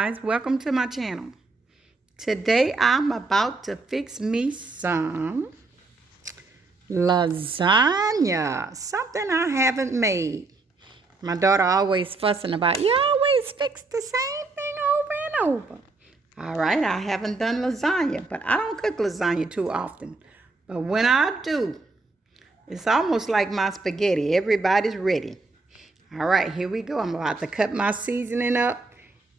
guys, welcome to my channel. Today I'm about to fix me some lasagna, something I haven't made. My daughter always fussing about, you always fix the same thing over and over. All right, I haven't done lasagna, but I don't cook lasagna too often. But when I do, it's almost like my spaghetti. Everybody's ready. All right, here we go. I'm about to cut my seasoning up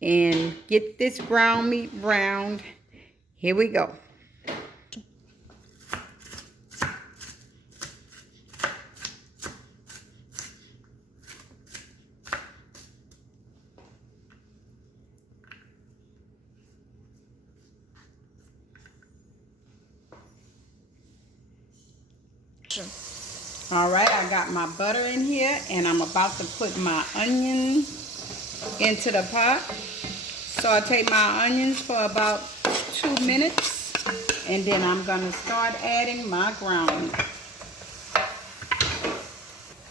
and get this ground meat browned. Here we go. All right, I got my butter in here and I'm about to put my onion into the pot. Saute my onions for about 2 minutes and then I'm gonna start adding my ground meat.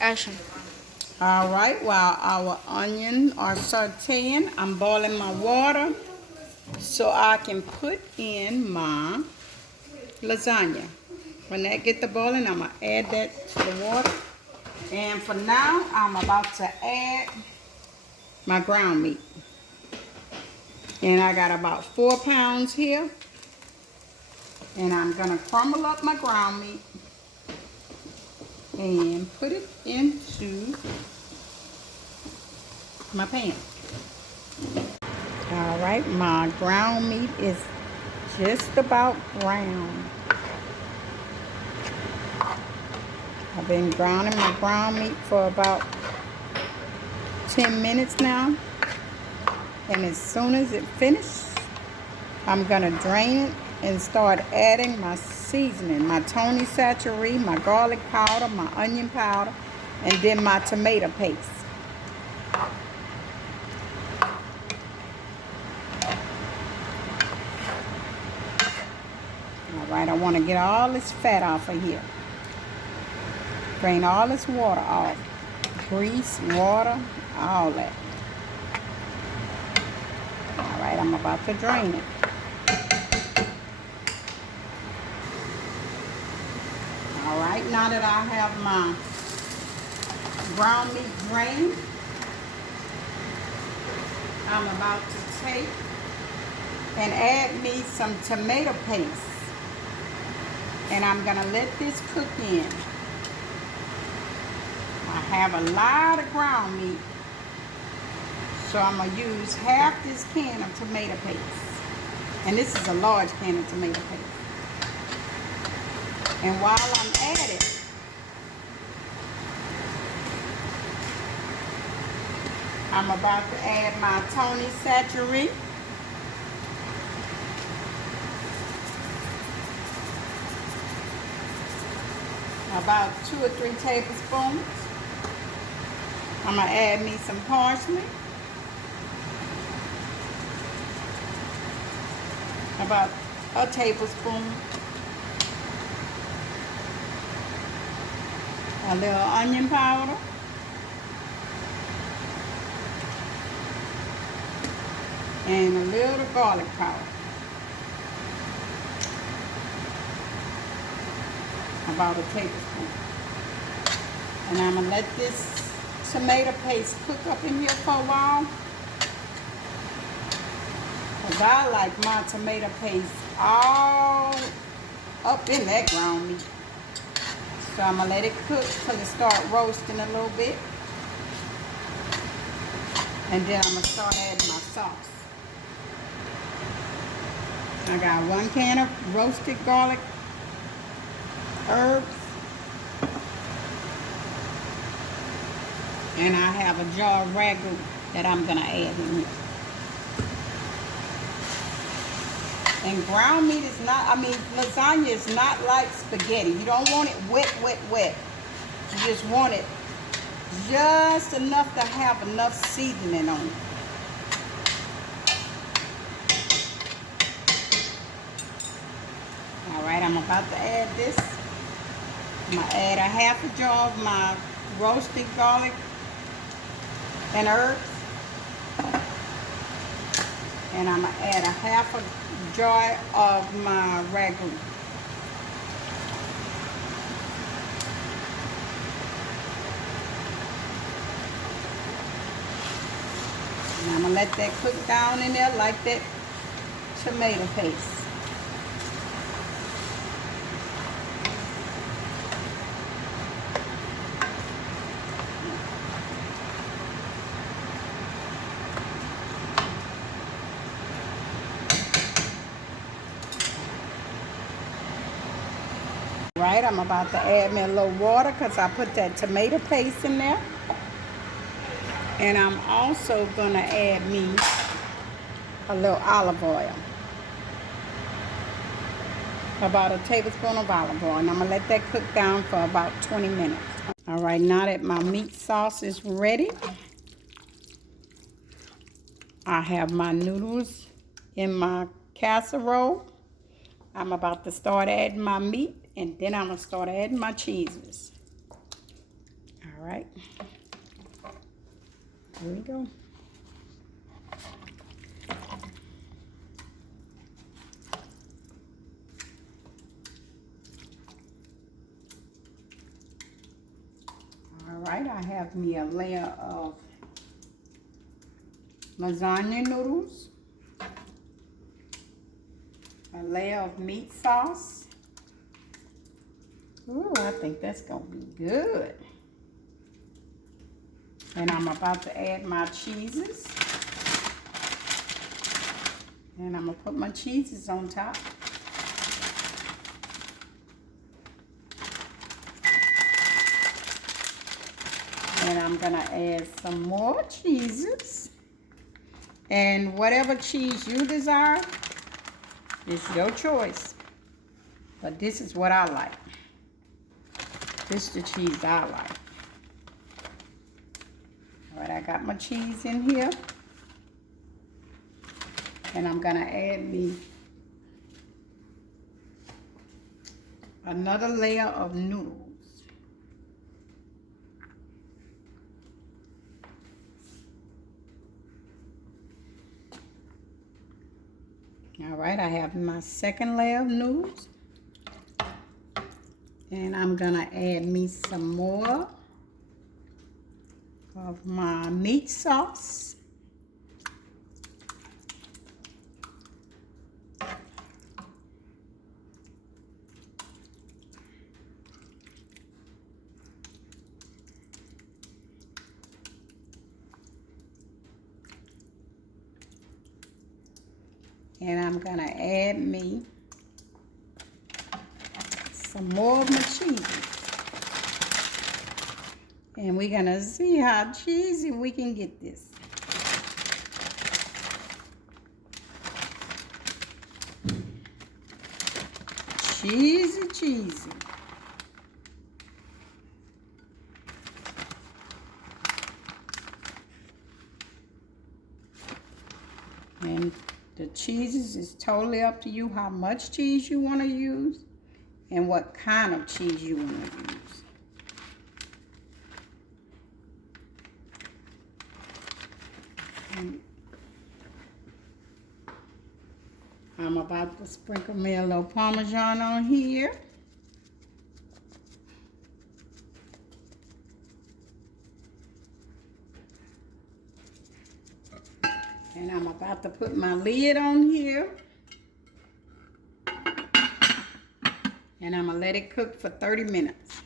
Action. All right, while our onions are sauteing, I'm boiling my water so I can put in my lasagna. When that get to boiling, I'm gonna add that to the water. And for now, I'm about to add my ground meat. And I got about 4 pounds here. And I'm gonna crumble up my ground meat and put it into my pan. All right, my ground meat is just about brown. I've been browning my ground meat for about 10 minutes now. And as soon as it finishes, I'm gonna drain it and start adding my seasoning, my Tony Satchery, my garlic powder, my onion powder, and then my tomato paste. All right, I want to get all this fat off of here. Drain all this water off. Grease, water, all that. All right, I'm about to drain it. All right, now that I have my ground meat drained, I'm about to take and add me some tomato paste. And I'm gonna let this cook in. I have a lot of ground meat, so I'm going to use half this can of tomato paste. And this is a large can of tomato paste. And while I'm at it, I'm about to add my Tony Satchery. About 2 or 3 tablespoons. I'm going to add me some parsley. About a tablespoon. A little onion powder. And a little garlic powder. About a tablespoon. And I'm going to let this tomato paste cook up in here for a while. Because I like my tomato paste all up in that ground meat. So I'm going to let it cook till it start roasting a little bit. And then I'm going to start adding my sauce. I got 1 can of roasted garlic herbs. And I have a jar of ragu that I'm going to add in here. And ground meat is not, lasagna is not like spaghetti. You don't want it wet, wet, wet. You just want it just enough to have enough seasoning on it. All right, I'm about to add this. I'm going to add a half a jar of my roasted garlic and herbs. And I'm going to add a half a jar of my ragu. And I'm going to let that cook down in there like that tomato paste. Right, I'm about to add me a little water because I put that tomato paste in there. And I'm also going to add me a little olive oil. About a tablespoon of olive oil. And I'm going to let that cook down for about 20 minutes. All right, now that my meat sauce is ready, I have my noodles in my casserole. I'm about to start adding my meat, and then I'm going to start adding my cheeses. All right. Here we go. All right, I have me a layer of lasagna noodles, a layer of meat sauce. Ooh, I think that's going to be good. And I'm about to add my cheeses. And I'm going to put my cheeses on top. And I'm going to add some more cheeses. And whatever cheese you desire, it's your choice. But this is what I like. This is the cheese I like. All right, I got my cheese in here. And I'm going to add me another layer of noodles. All right, I have my second layer of noodles. And I'm going to add me some more of my meat sauce. And I'm going to add me some more of my cheese. And we're going to see how cheesy we can get this. Cheesy, cheesy. And the cheeses is totally up to you how much cheese you want to use and what kind of cheese you want to use. And I'm about to sprinkle me a little Parmesan on here. And I'm about to put my lid on here. And I'm going to let it cook for 30 minutes.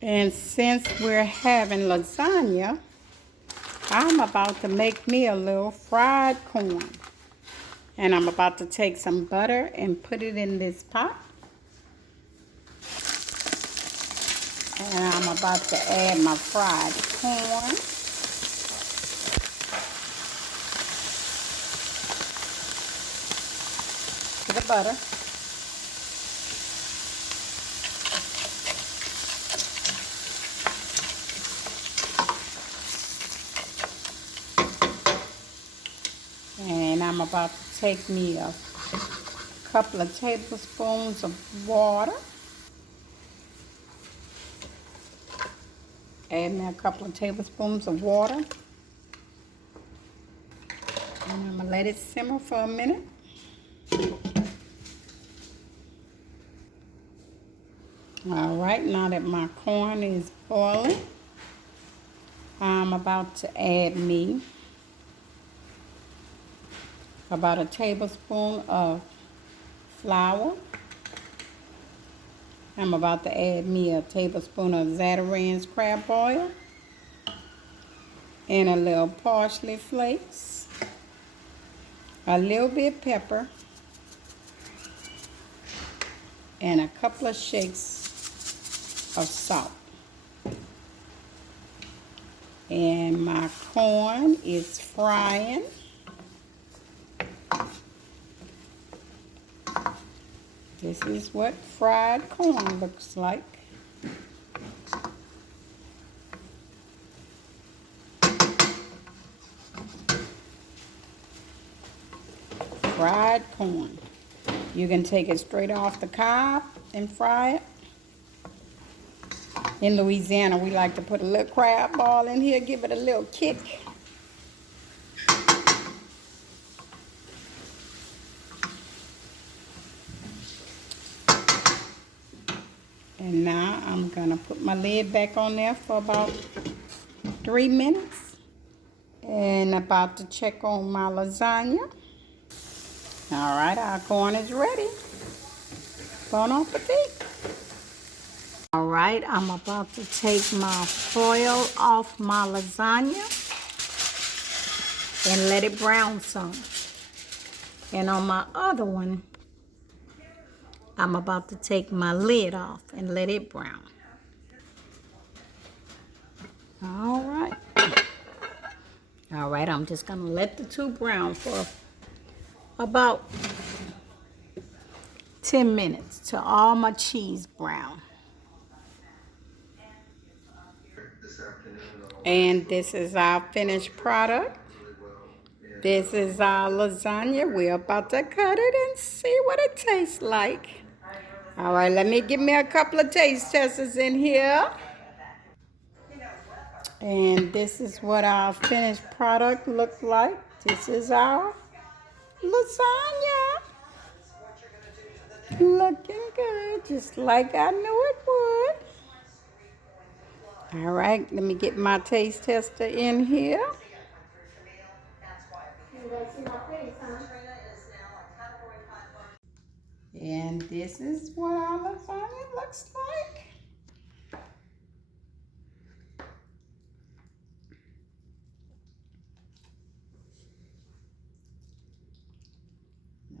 And since we're having lasagna, I'm about to make me a little fried corn. And I'm about to take some butter and put it in this pot. And I'm about to add my fried corn. To the butter. And I'm about to take me a couple of tablespoons of water. add me a couple of tablespoons of water. And I'm going to let it simmer for a minute. All right, now that my corn is boiling, I'm about to add me about a tablespoon of flour. I'm about to add me a tablespoon of Zatarain's crab oil and a little parsley flakes, a little bit of pepper, and a couple of shakes of salt. And my corn is frying. This is what fried corn looks like. Fried corn. You can take it straight off the cob and fry it. In Louisiana, we like to put a little crab ball in here, give it a little kick. And now I'm gonna put my lid back on there for about 3 minutes. And about to check on my lasagna. All right, our corn is ready. Bon appetit. All right, I'm about to take my foil off my lasagna and let it brown some. And on my other one, I'm about to take my lid off and let it brown. All right. All right, I'm just gonna let the two brown for about 10 minutes till all my cheese brown. And this is our finished product. This is our lasagna. We're about to cut it and see what it tastes like. All right, let me give me a couple of taste testers in here. And this is what our finished product looked like. This is our lasagna. Looking good, just like I knew it would. All right, let me get my taste tester in here. And this is what our lasagna looks like.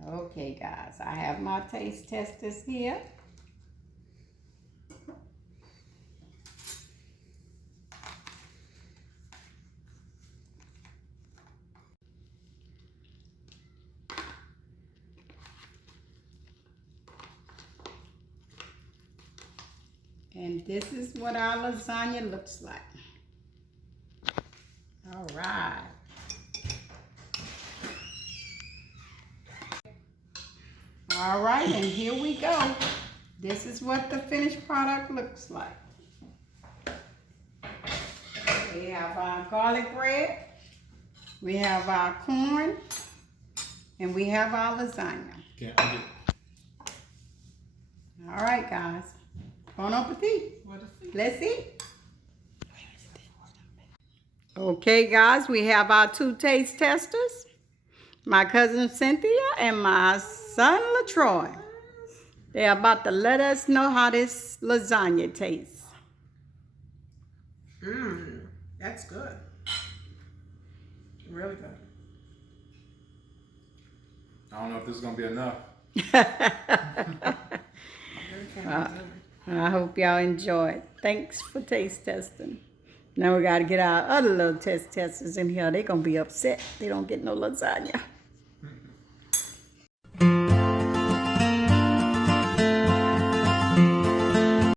Okay, guys, I have my taste testers here. And this is what our lasagna looks like. All right. All right, and here we go. This is what the finished product looks like. We have our garlic bread, we have our corn, and we have our lasagna. Yeah, all right, guys. Bon appetit. Let's eat. Okay, guys, we have our two taste testers. My cousin Cynthia and my son LaTroy. They're about to let us know how this lasagna tastes. That's good. Really good. I don't know if this is gonna be enough. I hope y'all enjoyed. Thanks for taste testing. Now we got to get our other little taste testers in here. They're going to be upset they don't get no lasagna.